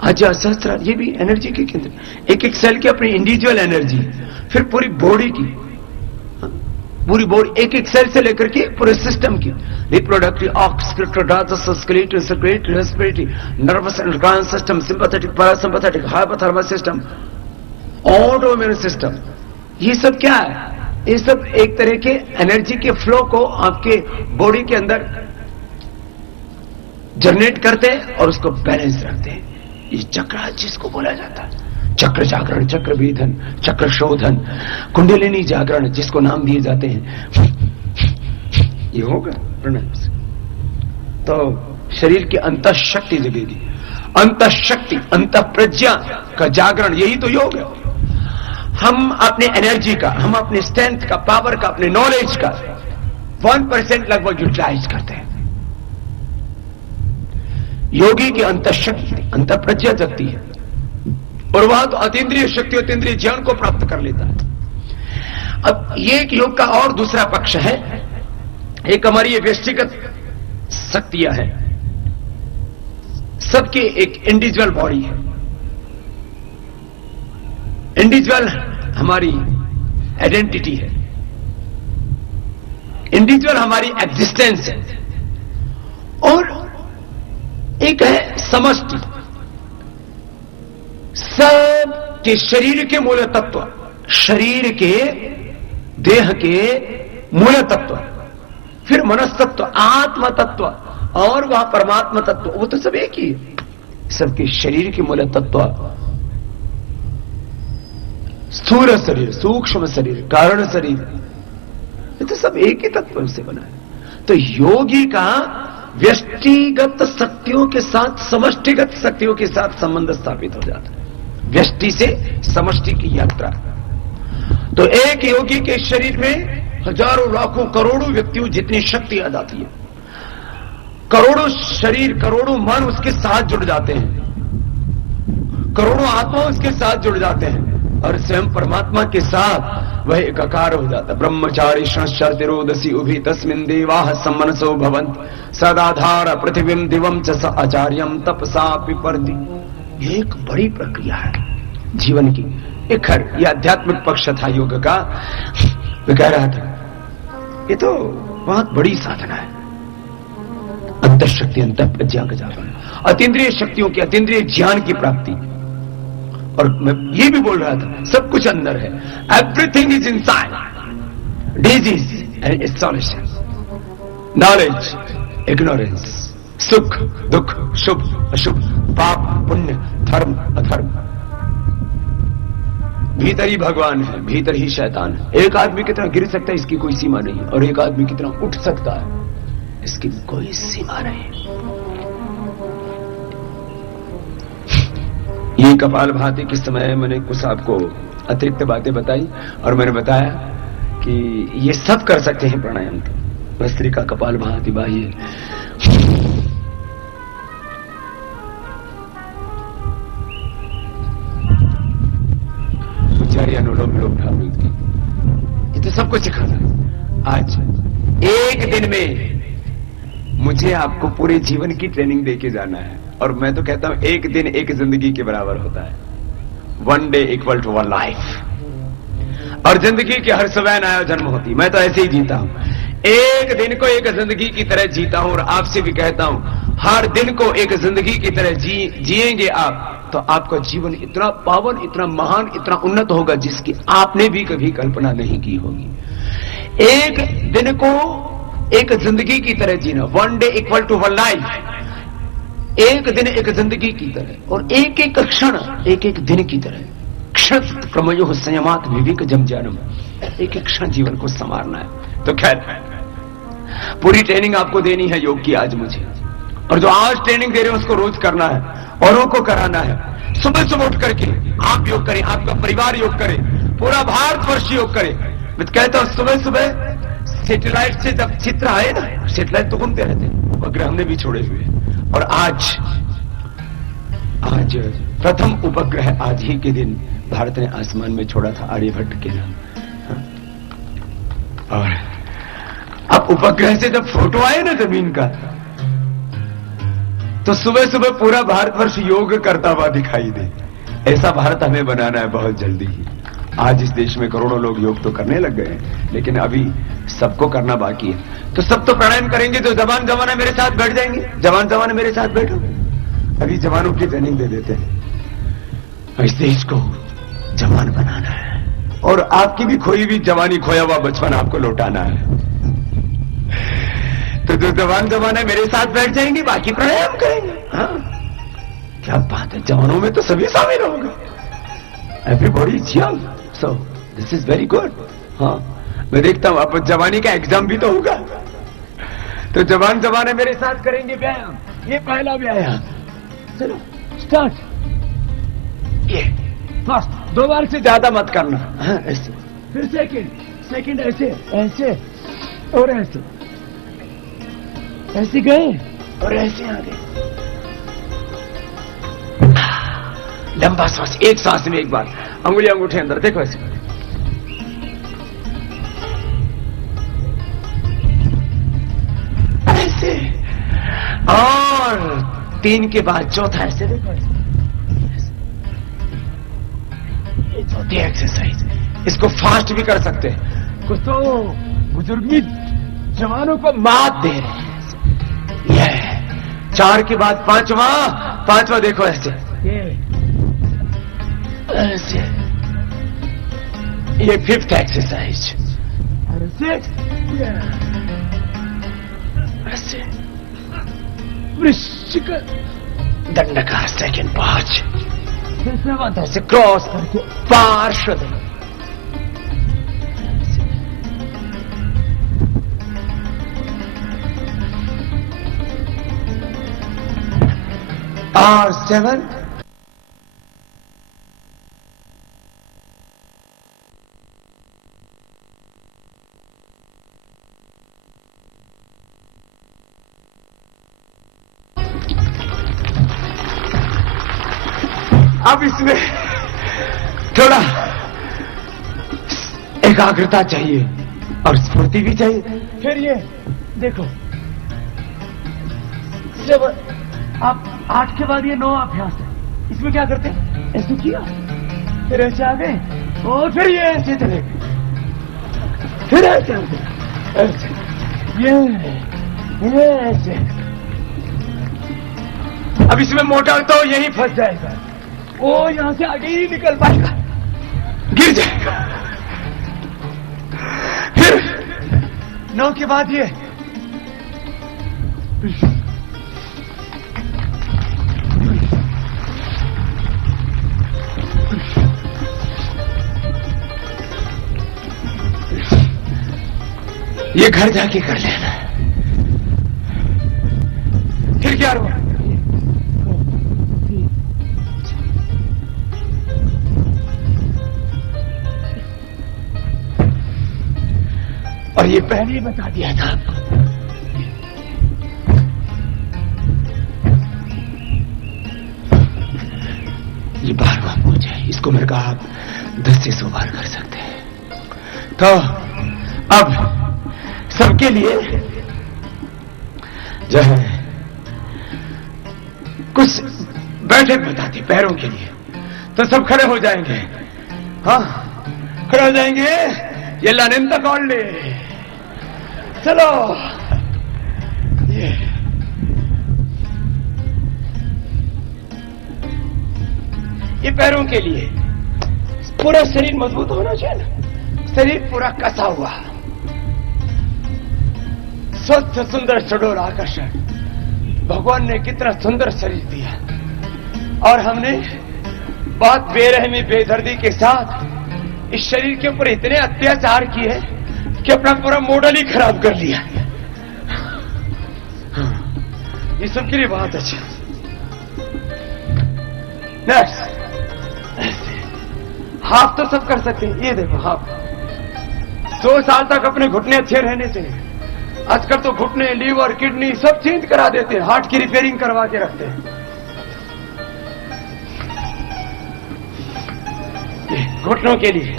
आज्ञा सहस्त्रार, ये भी एनर्जी के केंद्र। एक एक सेल की अपनी इंडिविजुअल एनर्जी, फिर पूरी बॉडी की, पूरी बॉडी एक एक सेल से लेकर के पूरे सिस्टम की, reproductive, excretory, circulatory, respiratory, nervous endocrine system, sympathetic, parasympathetic, hypothalamus system, autoimmune system, ये सब क्या है? ये सब एक तरह के एनर्जी के फ्लो को आपके बॉडी के अंदर जनरेट करते हैं और उसको बैलेंस रखते हैं। ये चक्र जिसको बोला जाता है, चक्र जागरण, चक्र भेदन, चक्र शोधन, कुंडलिनी जागरण जिसको नाम दिए जाते हैं, ये होगा प्राणायाम से। तो शरीर की अंतः शक्ति जगेगी, अंतः शक्ति, अंतः प्रज्ञा का जागरण, यही तो योग है। हम अपने एनर्जी का, हम अपने स्ट्रेंथ का, पावर का, अपने नॉलेज का 1% लगभग यूटिलाइज करते हैं। योगी की अंतः शक्ति, अंतः प्रज्ञा जगती है और वह तो अतीन्द्रिय शक्ति, अतीन्द्रिय ज्ञान को प्राप्त कर लेता है। अब ये एक योग का और दूसरा पक्ष है। एक हमारी ये व्यक्तिगत शक्तियां हैं, सबकी एक इंडिविजुअल बॉडी है, इंडिविजुअल हमारी आइडेंटिटी है, इंडिविजुअल हमारी एग्जिस्टेंस है, और एक है समष्टि, सबके शरीर के मूल तत्व, शरीर के, देह के मूल तत्व, फिर मनस्तत्व, आत्म तत्व और वह परमात्मा तत्व, वो तो सब एक ही है। सबके शरीर के मूल तत्व, स्थूल शरीर, सूक्ष्म शरीर, कारण शरीर, ये तो सब एक ही तत्व से बना है। तो योगी का व्यष्टिगत शक्तियों के साथ समष्टिगत शक्तियों के साथ संबंध स्थापित हो जाता है, व्यष्टि से समष्टि की यात्रा। तो एक योगी के शरीर में हजारों, लाखों, करोड़ों व्यक्तियों जितनी शक्ति आ जाती है, करोड़ों शरीर, करोड़ों मन उसके साथ जुड़ जाते हैं, करोड़ों आत्मा उसके साथ जुड़ जाते हैं, और स्वयं परमात्मा के साथ वह एकाकार हो जाता है। ब्रह्मचारी संशर्तिरोदसी उभि तस्मिन् देवाः सम्मनसो भवन्ति सदाधार पृथिवीं दिवं च स आचार्यं तपसा पिपर्दि। ये एक बड़ी प्रक्रिया है जीवन की। एक ये आध्यात्मिक पक्ष था योग का। मैं कह रहा था ये तो बहुत बड़ी साधना है, अंतर शक्ति, अंतर प्रज्ञा का जागरण, अतीन्द्रिय शक्तियों की, अतीन्द्रिय ज्ञान की प्राप्ति। और मैं ये भी बोल रहा था सब कुछ अंदर है, everything is inside, disease and solution, knowledge, ignorance, सुख दुख, शुभ अशुभ, पाप पुण्य, धर्म अधर्म, भीतर ही भगवान है, भीतर ही शैतान है। एक आदमी कितना गिर सकता है इसकी कोई सीमा नहीं, और एक आदमी कितना उठ सकता है इसकी कोई सीमा नहीं। ये कपालभाति के समय मैंने कुछ आपको अतिरिक्त बातें बताई, और मैंने बताया कि ये सब कर सकते हैं प्राणायाम तो, भस्त्रिका, कपालभाति, बाह्य, उच्चारी, अनुलोम विलोम, ठाकुर की, ये तो सबको सिखाना है। आज एक दिन में मुझे आपको पूरे जीवन की ट्रेनिंग देके जाना है, और मैं तो कहता हूं एक दिन एक जिंदगी के बराबर होता है। One day equal to one life. और जिंदगी की हर सुबह नया जन्म होती। मैं तो ऐसे ही जीता हूं, एक दिन को एक जिंदगी की तरह जीता हूं, और आपसे भी कहता हूं हर दिन को एक जिंदगी की तरह जिएंगे आप, तो आपका जीवन इतना पावन, इतना महान, इतना उन्नत होगा जिसकी आपने भी कभी कल्पना नहीं की होगी। एक दिन को एक जिंदगी की तरह जीना, one day equal to one life, एक दिन एक जिंदगी की तरह, और एक एक क्षण एक एक दिन की तरह। क्षण प्रमयो संयमात विवेक जम जानम, एक एक क्षण जीवन को संवारना है। तो खैर पूरी ट्रेनिंग आपको देनी है योग की आज मुझे, और जो आज ट्रेनिंग दे रहे हैं उसको रोज करना है, औरों को कराना है। सुबह सुबह उठ करके आप योग करें, आपका परिवार योग करे, पूरा भारतवर्ष योग करे। मैं कहता हूं सुबह सुबह सैटेलाइट से जब चित्र आए ना, सैटेलाइट तो घूमते रहते हैं, उपग्रह हमने भी छोड़े हुए, और आज प्रथम उपग्रह आज ही के दिन भारत ने आसमान में छोड़ा था, आर्यभट्ट के नाम। और अब उपग्रह से जब फोटो आए ना जमीन का, तो सुबह सुबह पूरा भारतवर्ष योग करता हुआ दिखाई दे। ऐसा भारत हमें बनाना है बहुत जल्दी ही। आज इस देश में करोड़ों लोग योग तो करने लग गए हैं, लेकिन अभी सबको करना बाकी है। तो सब तो प्राणायाम करेंगे, जो जवान जवान मेरे साथ बैठ जाएंगे। जवान जवान मेरे साथ बैठो। अभी जवानों की ट्रेनिंग दे देते हैं। इस देश को जवान बनाना है, और आपकी भी खोई हुई जवानी, खोया हुआ बचपन आपको लौटाना है। तो जो जवान है मेरे साथ बैठ जाएंगे, बाकी प्राणायाम करेंगे। हाँ, क्या बात है, जवानों में तो सभी शामिल होंगे। Everybody is young, so this is very good. हाँ, मैं देखता हूं अब जवानी का एग्जाम भी तो होगा। तो जवान है मेरे साथ करेंगे व्यायाम। ये पहला व्यायाम। चलो स्टार्ट। ये फर्स्ट, 2 बार से ज्यादा मत करना। हाँ, ऐसे। फिर सेकंड ऐसे, ऐसे और ऐसे, ऐसे गए और ऐसे आ गए। लंबा सांस, एक सांस में एक बार। अंगुली अंगूठे अंदर, देखो ऐसे। ऐसे, और 3 के बाद चौथा ऐसे, देखो ऐसे। ये चौथी एक्सरसाइज। इसको फास्ट भी कर सकते हैं। कुछ तो बुजुर्ग भी जवानों को मात दे रहे हैं। ये 4 के बाद पांचवा देखो ऐसे, ऐसे। ये 5th एक्सरसाइज। और 6 ऐसे। वृश्चिक दंडकार, सेकंड 5। फिर 7 ऐसे क्रॉस करके पार्श्व। और 7 अब इसमें थोड़ा एकाग्रता चाहिए और स्फूर्ति भी चाहिए। फिर ये देखो, जब आप 8 के बाद ये 9 अभ्यास है। इसमें क्या करते हैं, ऐसे किया, फिर ऐसे आ गए, और फिर ये ऐसे चले गए, फिर ऐसे आ गए, ऐसे, ये ऐसे। अब इसमें मोटर तो यही फंस जाएगा, वो यहां से आगे ही निकल पाएगा, गिर जाएगा। फिर 9 के बाद ये घर जाके कर लेना। फिर क्या हुआ, और ये पहले ही बता दिया था आपको। ये बार पूछा है, इसको मेरे कहा आप 10 से 100 बार कर सकते हैं। तो अब सबके लिए जो है कुछ बैठक बताती पैरों के लिए। तो सब खड़े हो जाएंगे, हाँ खड़े हो जाएंगे। ये लानिंदा कौन ले, चलो ये पैरों के लिए। पूरा शरीर मजबूत होना चाहिए ना, शरीर पूरा कसा हुआ, स्वच्छ सुंदर सुडोल आकर्षण। भगवान ने कितना सुंदर शरीर दिया, और हमने बहुत बेरहमी बेदर्दी के साथ इस शरीर के ऊपर इतने अत्याचार किए कि अपना पूरा मॉडल ही खराब कर लिया। ये सबके लिए बहुत अच्छा। नेक्स्ट, हाफ तो सब कर सकते हैं। ये देखो हाफ, 100 साल तक अपने घुटने अच्छे रहने चाहिए। आजकल तो घुटने, लीवर, किडनी सब चेंज करा देते हैं, हार्ट की रिपेयरिंग करवा के रखते हैं। ये घुटनों के लिए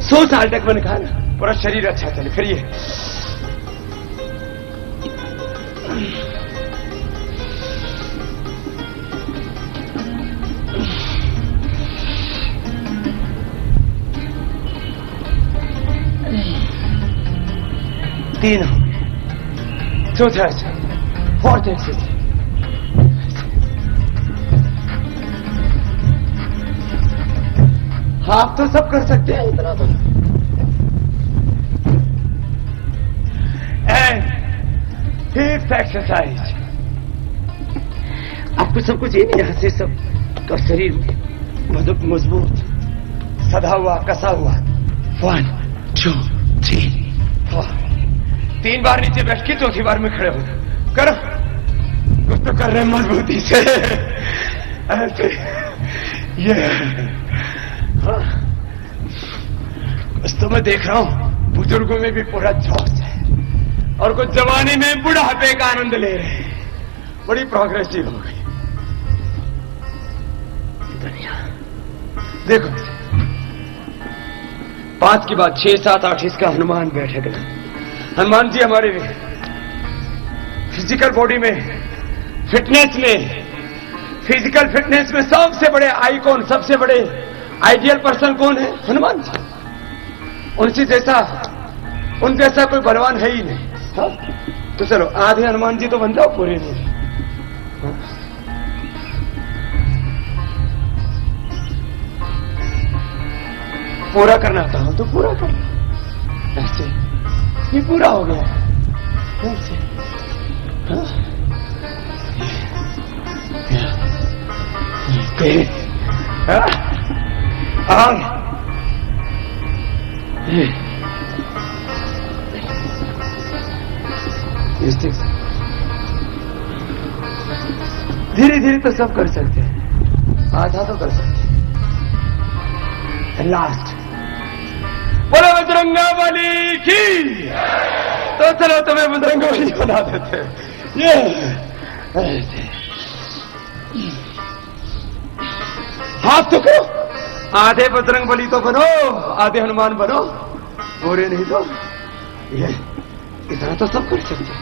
100 साल तक मैंने कहा ना, पूरा शरीर अच्छा चले। फिर ये 3 हो गए, चौथा एक्सरसाइज, फोर्थ एक्सरसाइज। आप तो सब कर सकते हैं इतना तो। And fifth exercise. आपको सब कुछ ये नहीं, यहां से सब का शरीर मजबूत, सदा हुआ, कसा हुआ। 1 2 3 4। 3 बार नीचे बैठ के चौथी बार में खड़े हो करो। कुछ तो कर रहे हैं मजबूती से, ऐसे ये। हाँ, बस तो मैं देख रहा हूं बुजुर्गों में भी पूरा जोश है, और कुछ जवानी में बुढ़ापे का आनंद ले रहे हैं। बड़ी प्रोग्रेसिव हो गई दुनिया। देखो 5 के बाद 6 7 8 इसका हनुमान बैठक है। हनुमान जी हमारे फिजिकल बॉडी में, फिटनेस में, फिजिकल फिटनेस में सबसे बड़े आइकॉन, सबसे बड़े आइडियल पर्सन कौन है? हनुमान जी। उन जैसा कोई बलवान है ही नहीं। हाँ? तो चलो आधे हनुमान जी तो बन जाओ, पूरे नहीं। हाँ? पूरा करना चाहो तो पूरा कर लो। ऐसे ये पूरा हो गया। ऐसे हाँ? ये धीरे धीरे तो सब कर सकते हैं, आधा तो कर सकते हैं। लास्ट बोलो बजरंगबली की। तो चलो तुम्हें बजरंगबली बना देते। ये ऐसे हाथ तो करो, आधे बजरंगबली तो बनो, आधे हनुमान बनो, पूरे नहीं तो ये इतना तो सब कर सकते हैं।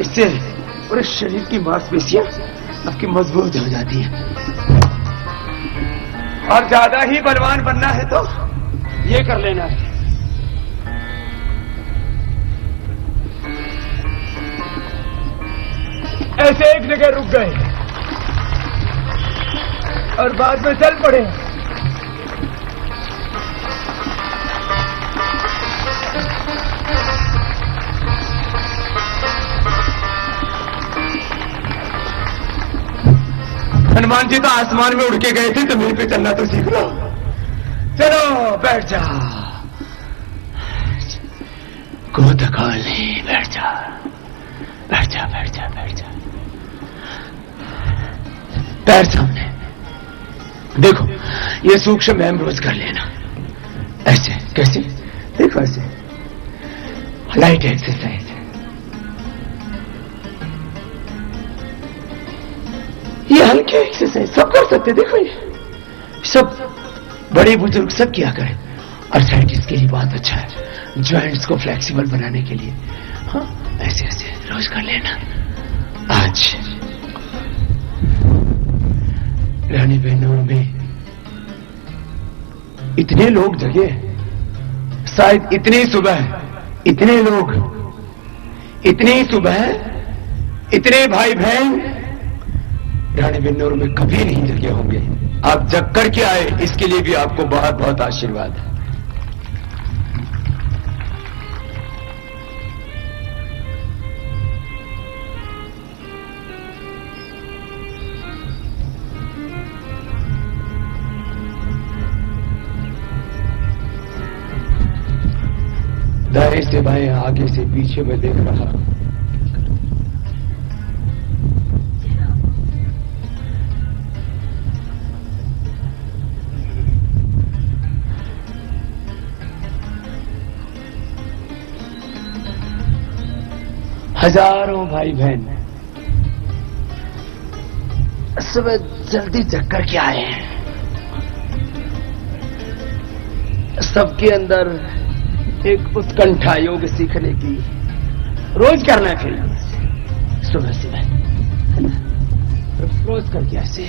इससे पूरे शरीर की मांसपेशियां आपकी मजबूत हो जाती है। और ज्यादा ही बलवान बनना है तो ये कर लेना है। ऐसे एक जगह रुक गए और बाद में चल पड़े। हनुमान जी तो आसमान में उड़ के गए थे, जमीन पे चलना तो सीख लो। चलो बैठ जा, गोद खोल ली, बैठ जा, बैठ जा, बैठ जा, बैठ जा। पैर सामने। देखो ये सूक्ष्म व्यायाम रोज कर लेना। ऐसे कैसे? देखो ऐसे लाइट एक्सरसाइज। ये हल्के एक्सरसाइज सब कर सकते। देखो ये सब बड़े बुजुर्ग सब किया करें। आर्थराइटिस के लिए बहुत अच्छा है, जॉइंट्स को फ्लेक्सिबल बनाने के लिए। हाँ ऐसे ऐसे रोज कर लेना। आज रानी बहनों में इतने लोग जगे, शायद इतनी सुबह इतने लोग, इतनी सुबह इतने भाई बहन रानी बिन्नूर में कभी नहीं जगे होंगे। आप जग करके आए, इसके लिए भी आपको बहुत बहुत आशीर्वाद है। दाएं से बाएं, आगे से पीछे में देख रहा हूं। हजारों भाई बहन सुबह जल्दी जग कर के आए हैं। सबके अंदर एक उत्कंठा योग सीखने की रोज करना चाहिए। सुबह सुबह है ना, रोज करके ऐसे